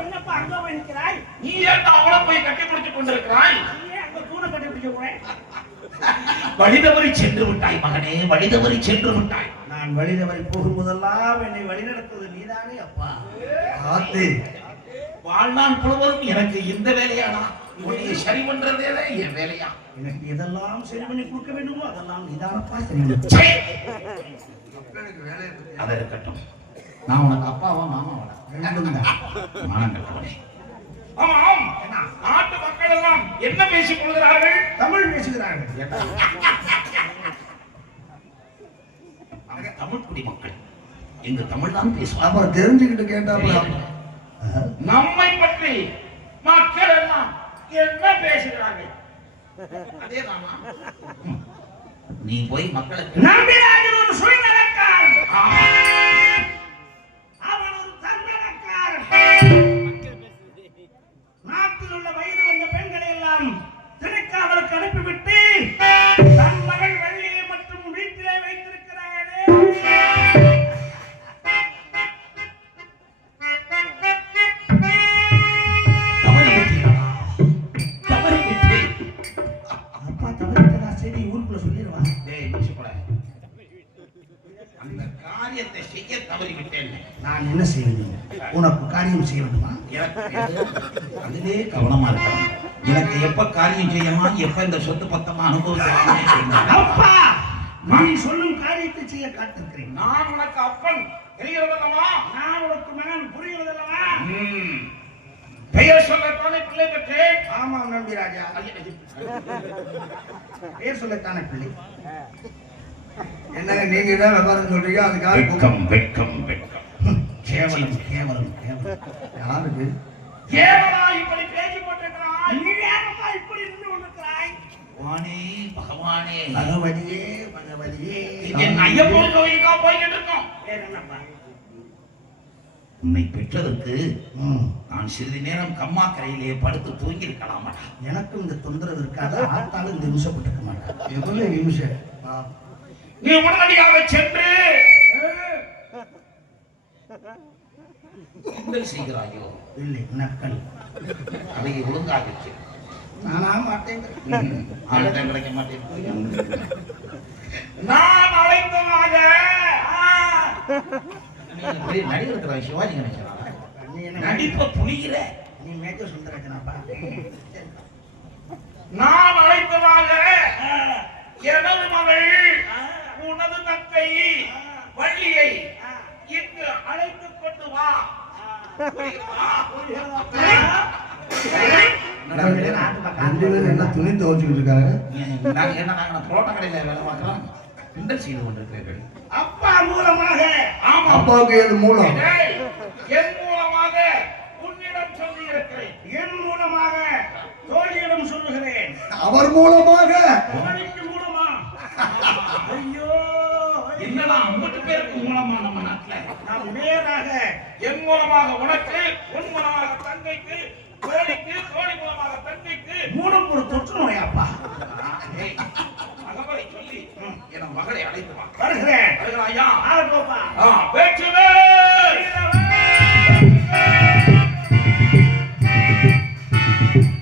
என்னப்பா அங்க போய் நிற்கிறாய்? நீ ஏன் அவளை போய் கட்டி பிடித்துக் கொண்டிருக்கிறாய்? அங்க தூணை கட்டி பிடிக்க போறேன். வழிதவறி சென்று விட்டாய் மகனே, வழிதவறி சென்று விட்டாய். நான் வழிதவறி போகும்போதெல்லாம் என்னை வழிநடத்துவது நீதானே அப்பா. ஆத்தி வாழ்நாள் முழுவதும் எனக்கு இந்த வேலையானா? உன்னை சரி பண்றதே என் வேலையா? எனக்கு எதெல்லாம் சரி பண்ணி கொடுக்க வேண்டுமோ அதெல்லாம் நீதானப்பா தெரியும். அதை இருக்கட்டும், நான் உனக்கு அப்பாவா மாமாவா? மானம் கட்டவனே. ஆமாம், நாட்டு மக்கள் எல்லாம் என்ன பேசிக் கொள்கிறார்கள்? தமிழ் பேசுகிறார்கள். தமிழ் குடிமக்கள் எங்க தமிழ் தான் பேசுவாங்க. அப்புறம் தெரிஞ்சுக்கிட்டு கேட்டாங்க நம்மை பற்றி மக்கள் எல்லாம் என்ன பேசுகிறார்கள்? அதேதானா? நீ போய் மக்களுக்கு நம்பிராஜன் ஒரு சுயநலக்காரன், அவன் ஒரு தன்னலக்காரன். நாட்டில் உள்ள வயது வந்த பெண்களை எல்லாம் திணைக்காவலுக்கு அனுப்பிவிட்டு தன் மகள் வள்ளியை மற்றும் வீட்டிலே வைத்திருக்கிறாரே. அப்பா தவறிட்டதா சரி ஊருக்குள்ள சொல்லிடுவான். அந்த காரியத்தை செய்ய தவறிவிட்டேன். நான் என்ன செய்வது? உனக்கு காரியம் செய்ய வேண்டுமா? அதிலே கவனமா இருக்கணும். எனக்கு எப்ப காரியம் செய்யணும், எப்ப இந்த சொத்து பத்தமா அனுபவிக்கலாம். அப்பா, நீ சொல்லும் காரியத்தை செய்ய காத்திருக்கிறேன். நான் உனக்கு அப்பன் தெரிகிறதல்லவா? நான் உனக்கு மகன் புரிகிறதல்லவா? பெயர் சொல்லத்தானே பிள்ளை பெற்றேன். ஆமாம் நம்பிராஜா, பெயர் சொல்லத்தானே பிள்ளை. என்னங்க நீங்க தான் விவரம் சொல்றீங்க, அதுக்காக வெட்கம் வெட்கம் வெட்கம். கேவலம் கேவலம் கேவலம். யாருக்கு கேவலா இப்படி பேசிக் கொண்டிருக்கிறாய்? நீ ஏனப்பா இப்படி இருந்து கொண்டிருக்கிறாய்? பகவானே பகவானே, பகவதியே பகவதியே. என் ஐயப்பன் கோயிலுக்கா போய்கிட்டு இருக்கோம். வேற என்னப்பா? உன்னை பெற்றதற்கு நான் சிறிது நேரம் கம்மாக்கரையிலே படுத்து தூங்கி இருக்கலாமா? எனக்கும் இந்த தொந்தரவு இருக்காது. ஆத்தாலும் இந்த நிமிஷப்பட்டிருக்க மாட்டேன். எவ்வளவு நிமிஷம் நீ உடனடியாக சென்று கிண்டல் செய்கிறாயோ? இல்லை, நக்கல். அதை ஒழுங்காகிச்சு. நானா மாட்டேன். ஆளுடன் கிடைக்க மாட்டேன். நான் அழைத்ததாக நடிகர் சிவாஜி நினைக்கிறான். நீ என்ன நடிப்ப புலிகிற? நீ மேய்க்க சுந்தரஜனாப்பா. நான் அழைத்ததாக எனது மகள் உனது தத்தை வள்ளியை இங்கு அழைத்துக் கொண்டு வா. என்ன துணி துவச்சுக்கிட்டு இருக்காங்க? நாங்க புரோட்டா கடையில வேலை பார்க்கிறோம். கிண்டல் செய்து கொண்டிருக்கிறீர்கள். அப்பா மூலமாக. ஆமா, அப்பாவுக்கு ஏது மூலம்? என் மூலமாக உன்னிடம் சொல்லி இருக்கிறேன். என் மூலமாக தோழியிடம் சொல்லுகிறேன். அவர் மூலமாக தோழிக்கு மூலமா? ஐயோ, என்னடா 50 பேருக்கு மூலமா நம்ம நாட்டுல? நாம் நேராக என் மூலமாக உனக்கு, உன் மூலமாக தங்கைக்கு, தோழிக்கு, தோழி மூலமாக தங்கைக்கு மூலம் ஒரு தொற்று நோயாப்பா. மகவரை சொல்லி என் மகளை அழைத்து வா. வருகிறேன். வருகிறாயா? ஆள போப்பா.